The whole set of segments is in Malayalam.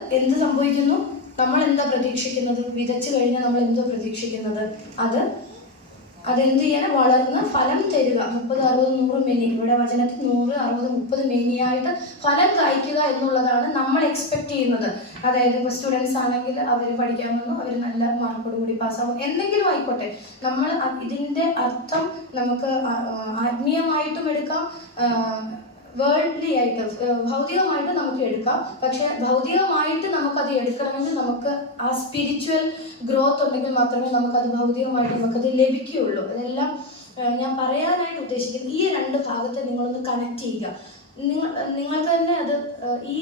എന്ത് സംഭവിക്കുന്നു? നമ്മൾ എന്താ പ്രതീക്ഷിക്കുന്നത്? വിതച്ചു കഴിഞ്ഞാൽ നമ്മൾ എന്തോ പ്രതീക്ഷിക്കുന്നത്? അതെന്ത് ചെയ്യാൻ? വളർന്ന് ഫലം തരിക. 30, 60, 100 മേനി. ഇവിടെ വചനത്തിൽ 100, 60, 30 മേനിയായിട്ട് ഫലം കായ്ക്കുക എന്നുള്ളതാണ് നമ്മൾ എക്സ്പെക്ട് ചെയ്യുന്നത്. അതായത് ഇപ്പോൾ സ്റ്റുഡൻസ് ആണെങ്കിൽ അവർ പഠിക്കാൻ വന്നു, അവർ നല്ല മാർക്കോട് കൂടി പാസ്സാവും, എന്തെങ്കിലും ആയിക്കോട്ടെ. നമ്മൾ ഇതിൻ്റെ അർത്ഥം നമുക്ക് ആത്മീയമായിട്ടും എടുക്കാം, വേൾഡ്ലി ആയിട്ട് ഭൗതികമായിട്ട് നമുക്ക് എടുക്കാം. പക്ഷെ ഭൗതികമായിട്ട് നമുക്കത് എടുക്കണമെങ്കിൽ നമുക്ക് ആ സ്പിരിച്വൽ ഗ്രോത്ത് ഉണ്ടെങ്കിൽ മാത്രമേ നമുക്കത് ഭൗതികമായിട്ട് നമുക്കത് ലഭിക്കുകയുള്ളൂ. അതെല്ലാം ഞാൻ പറയാനായിട്ട് ഉദ്ദേശിക്കുന്നത് ഈ രണ്ട് ഭാഗത്തെ നിങ്ങളൊന്ന് കണക്ട് ചെയ്യുക. നിങ്ങൾക്ക് തന്നെ അത് ഈ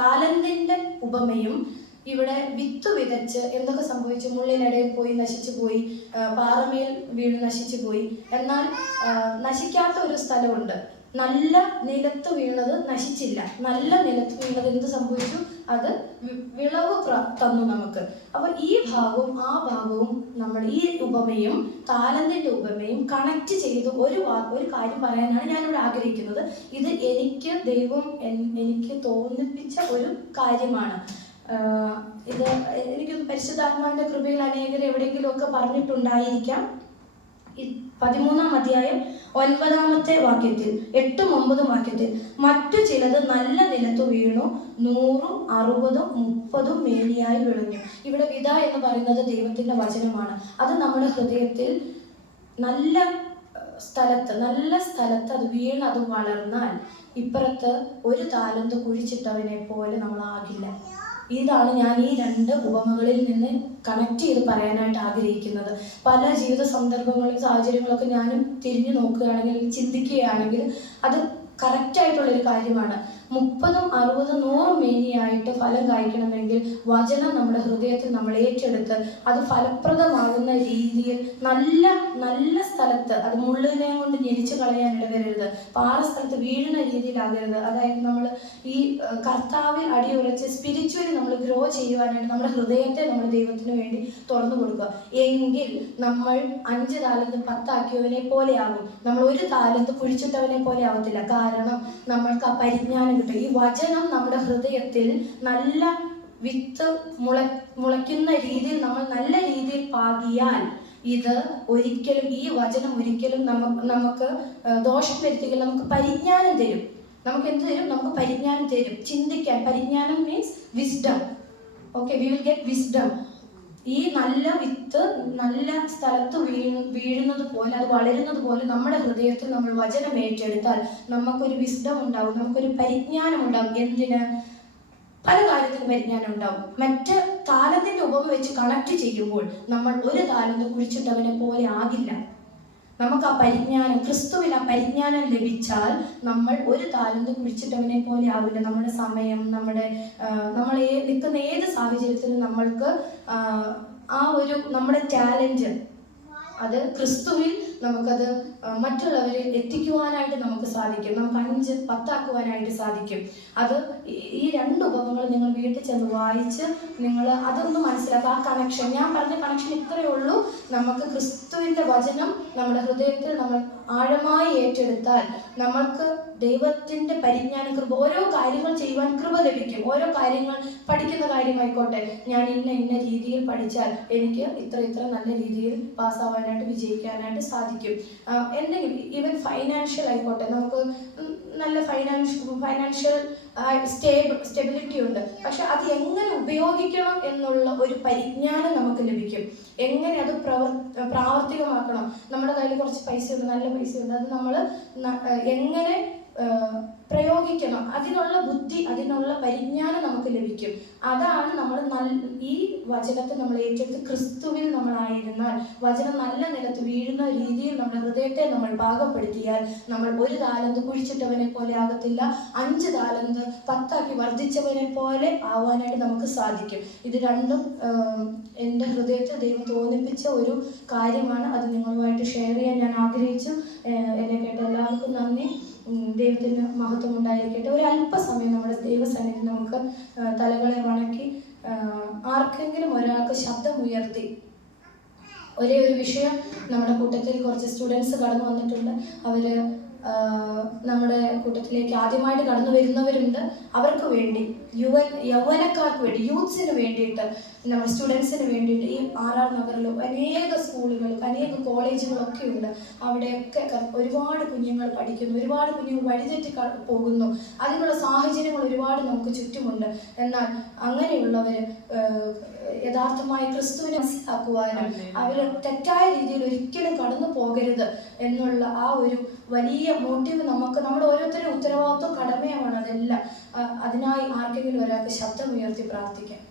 താലന്തിൻ്റെ ഉപമയും ഇവിടെ വിത്ത് വിതച്ച് എന്തൊക്കെ സംഭവിച്ചു? മുള്ളിനിടയിൽ പോയി നശിച്ചു പോയി, പാറമേൽ വീണ് നശിച്ചു പോയി. എന്നാൽ നശിക്കാത്ത ഒരു സ്ഥലമുണ്ട്. നല്ല നിലത്ത് വീണത് നശിച്ചില്ല. നല്ല നിലത്ത് വീണത് എന്ത് സംഭവിച്ചു? അത് വിളവ് തന്നു നമുക്ക്. അപ്പൊ ഈ ഭാഗവും ആ ഭാഗവും നമ്മൾ ഈ ഉപമയും താലന്തിന്റെ ഉപമയും കണക്ട് ചെയ്ത് ഒരു കാര്യം പറയാനാണ് ഞാനിവിടെ ആഗ്രഹിക്കുന്നത്. ഇത് എനിക്ക് ദൈവം എനിക്ക് തോന്നിപ്പിച്ച ഒരു കാര്യമാണ്. ഇത് എനിക്ക് പരിശുദ്ധാത്മാവിന്റെ കൃപയിൽ അനേകർ എവിടെയെങ്കിലും ഒക്കെ പറഞ്ഞിട്ടുണ്ടായിരിക്കാം. 13-ാം അധ്യായം 9-ാമത്തെ വാക്യത്തിൽ, 8ഉം 9ഉം വാക്യത്തിൽ, മറ്റു ചിലത് നല്ല നിലത്തു വീണു 100, 60, 30 മേനിയായി വിളഞ്ഞു. ഇവിടെ വിത എന്ന് പറയുന്നത് ദൈവത്തിന്റെ വചനമാണ്. അത് നമ്മുടെ ഹൃദയത്തിൽ നല്ല സ്ഥലത്ത് അത് വീണ് അത് വളർന്നാൽ ഇപ്പുറത്ത് ഒരു താലന്ത് കുഴിച്ചിട്ടവനെ പോലെ നമ്മളാകില്ല. ഇതാണ് ഞാൻ ഈ രണ്ട് ഉപമകളിൽ നിന്ന് കണക്ട് ചെയ്ത് പറയാനായിട്ട് ആഗ്രഹിക്കുന്നത്. പല ജീവിത സന്ദർഭങ്ങളും സാഹചര്യങ്ങളൊക്കെ ഞാനും തിരിഞ്ഞു നോക്കുകയാണെങ്കിൽ, ചിന്തിക്കുകയാണെങ്കിൽ അത് കറക്റ്റായിട്ടുള്ളൊരു കാര്യമാണ്. 30, 60, 100 മേനിയായിട്ട് ഫലം കായ്ക്കണമെങ്കിൽ വചനം നമ്മുടെ ഹൃദയത്തിൽ നമ്മൾ ഏറ്റെടുത്ത് അത് ഫലപ്രദമാകുന്ന രീതിയിൽ നല്ല സ്ഥലത്ത്, അത് മുള്ളിനെ കൊണ്ട് ഞെരിച്ചു കളയാൻ ഇടവരരുത്, പാറ സ്ഥലത്ത് വീഴുന്ന രീതിയിലാകരുത്. അതായത് നമ്മൾ ഈ കർത്താവിൽ അടിയുറച്ച് സ്പിരിച്വലി നമ്മൾ ഗ്രോ ചെയ്യുവാനായിട്ട് നമ്മുടെ ഹൃദയത്തെ നമ്മൾ ദൈവത്തിന് വേണ്ടി തുറന്നു കൊടുക്കുക. എങ്കിൽ നമ്മൾ 5 താലന്ത് 10 ആക്കിയവനെ പോലെ ആകും. നമ്മൾ 1 താലന്ത് കുഴിച്ചിട്ടവനെ പോലെ ആവത്തില്ല. കാരണം നമ്മൾക്ക് ആ പരിജ്ഞാനം കിട്ടും. ഈ വചനം നമ്മുടെ ഹൃദയത്തിൽ നല്ല വിത്ത് മുളയ്ക്കുന്ന രീതിയിൽ നമ്മൾ നല്ല രീതിയിൽ പാകിയാൽ ഇത് ഒരിക്കലും, ഈ വചനം ഒരിക്കലും നമുക്ക് ദോഷം വരുത്തില്ല. നമുക്ക് പരിജ്ഞാനം തരും. നമുക്ക് എന്ത് തരും? നമുക്ക് പരിജ്ഞാനം തരും, ചിന്തിക്കാൻ. പരിജ്ഞാനം means wisdom. Okay, we will get wisdom. ഈ നല്ല വിത്ത് നല്ല സ്ഥലത്ത് വീഴുന്നത് പോലെ, അത് വളരുന്നത് പോലെ നമ്മുടെ ഹൃദയത്തിൽ നമ്മൾ വചനം ഏറ്റെടുത്താൽ നമുക്കൊരു വിസ്ഡം ഉണ്ടാവും, നമുക്കൊരു പരിജ്ഞാനം ഉണ്ടാവും. എന്തിന്? പല കാര്യത്തിനും പരിജ്ഞാനം ഉണ്ടാവും. മറ്റ് താലന്തിന്റെ ഉപമ വെച്ച് കണക്ട് ചെയ്യുമ്പോൾ നമ്മൾ 1 താലന്ത് കുഴിച്ചിട്ടവനെ പോലെ ആകില്ല. നമുക്ക് ആ പരിജ്ഞാനം, ക്രിസ്തുവിൽ ആ പരിജ്ഞാനം ലഭിച്ചാൽ നമ്മൾ 1 താലന്ത് കുഴിച്ചിട്ടവനെ പോലെ ആവില്ല. നമ്മുടെ സമയം, നമ്മൾ നിൽക്കുന്ന ഏത് സാഹചര്യത്തിലും നമ്മൾക്ക് നമ്മുടെ ടാലന്റ് അത് ക്രിസ്തുവിൽ നമുക്കത് മറ്റുള്ളവരെ എത്തിക്കുവാനായിട്ട് നമുക്ക് സാധിക്കും. നമുക്ക് 5, 10 ആക്കുവാനായിട്ട് സാധിക്കും. അത് ഈ 2 ഉപമകൾ നിങ്ങൾ വീട്ടിൽ ചെന്ന് വായിച്ച് നിങ്ങൾ അതൊന്ന് മനസ്സിലാക്കുക. ആ കണക്ഷൻ, ഞാൻ പറഞ്ഞ കണക്ഷൻ ഇത്രയേ ഉള്ളൂ. നമുക്ക് ക്രിസ്തുവിൻ്റെ വചനം നമ്മുടെ ഹൃദയത്തിൽ നമ്മൾ ആഴമായി ഏറ്റെടുത്താൽ നമ്മൾക്ക് ദൈവത്തിൻ്റെ പരിജ്ഞാന കൃപ, ഓരോ കാര്യങ്ങൾ ചെയ്യുവാൻ കൃപ ലഭിക്കും. ഓരോ കാര്യങ്ങൾ പഠിക്കുന്ന കാര്യമായിക്കോട്ടെ, ഞാൻ ഇന്ന രീതിയിൽ പഠിച്ചാൽ എനിക്ക് ഇത്ര നല്ല രീതിയിൽ പാസ്സാവാനായിട്ട് വിജയിക്കാനായിട്ട് സാധിക്കും. എന്തെങ്കിലും ഈവൻ ഫൈനാൻഷ്യൽ ആയിക്കോട്ടെ, നമുക്ക് നല്ല ഫൈനാൻഷ്യൽ സ്റ്റെബിലിറ്റി ഉണ്ട്. പക്ഷെ അത് എങ്ങനെ ഉപയോഗിക്കണം എന്നുള്ള ഒരു പരിജ്ഞാനം നമുക്ക് ലഭിക്കും. എങ്ങനെ അത് പ്രാവർത്തികമാക്കണം. നമ്മുടെ കയ്യിൽ കുറച്ച് പൈസയുണ്ട്, നല്ല പൈസയുണ്ട്, അത് നമ്മൾ എങ്ങനെ പ്രയോഗിക്കണം, അതിനുള്ള ബുദ്ധി, അതിനുള്ള പരിജ്ഞാനം നമുക്ക് ലഭിക്കും. അതാണ് നമ്മൾ ഈ വചനത്തെ നമ്മൾ ഏറ്റെടുത്ത് ക്രിസ്തുവിൽ നമ്മളായിരുന്നാൽ, വചനം നല്ല നിലത്ത് വീഴുന്ന രീതിയിൽ നമ്മുടെ ഹൃദയത്തെ നമ്മൾ പാകപ്പെടുത്തിയാൽ നമ്മൾ 1 താലന്ത് കുഴിച്ചിട്ടവനെ പോലെ ആകത്തില്ല, 5 താലന്ത് 10 ആക്കി വർദ്ധിച്ചവനെ പോലെ ആവാനായിട്ട് നമുക്ക് സാധിക്കും. ഇത് രണ്ടും എൻ്റെ ഹൃദയത്തിൽ ദൈവം തോന്നിപ്പിച്ച ഒരു കാര്യമാണ്. അത് നിങ്ങളുമായിട്ട് ഷെയർ ചെയ്യാൻ ഞാൻ ആഗ്രഹിച്ചു. എന്നെ കേട്ട എല്ലാവർക്കും നന്ദി. ദൈവത്തിന് മഹത്വം ഉണ്ടായിരിക്കട്ടെ. ഒരു അല്പസമയം നമ്മുടെ ദൈവസന്നിധി നമുക്ക് തലകളെ വണക്കി ആർക്കെങ്കിലും ഒരാൾക്ക് ശബ്ദമുയർത്തി ഒരേ ഒരു വിഷയം, നമ്മുടെ കൂട്ടത്തിൽ കുറച്ച് സ്റ്റുഡൻസ് കടന്നു വന്നിട്ടുണ്ട്. അവർ നമ്മുടെ കൂട്ടത്തിലേക്ക് ആദ്യമായിട്ട് കടന്നു വരുന്നവരുണ്ട്. അവർക്ക് വേണ്ടി യൗവനക്കാർക്ക് വേണ്ടി, യൂത്ത്സിന് വേണ്ടിയിട്ട്, നമ്മുടെ സ്റ്റുഡൻസിന് വേണ്ടിയിട്ട് ഈ RR നഗറിലും അനേക സ്കൂളുകളും അനേക കോളേജുകളൊക്കെ ഉണ്ട്. അവിടെയൊക്കെ ഒരുപാട് കുഞ്ഞുങ്ങൾ പഠിക്കുന്നു, ഒരുപാട് കുഞ്ഞുങ്ങൾ വഴിതെറ്റി പോകുന്നു. അതിനുള്ള സാഹചര്യങ്ങൾ ഒരുപാട് നമുക്ക് ചുറ്റുമുണ്ട്. എന്നാൽ അങ്ങനെയുള്ളവർ യഥാർത്ഥമായി ക്രിസ്തുവിനെ മനസ്സിലാക്കുവാനും അവർ തെറ്റായ രീതിയിൽ ഒരിക്കലും കടന്നു പോകരുത് എന്നുള്ള ആ ഒരു വലിയ മോട്ടീവ് നമ്മുടെ ഓരോരുത്തരും ഉത്തരവാദിത്വം, കടമയാണ് അതെല്ലാം. അതിനായി ആർക്കെങ്കിലും ഒരാൾക്ക് ശബ്ദമുയർത്തി പ്രാർത്ഥിക്കാം.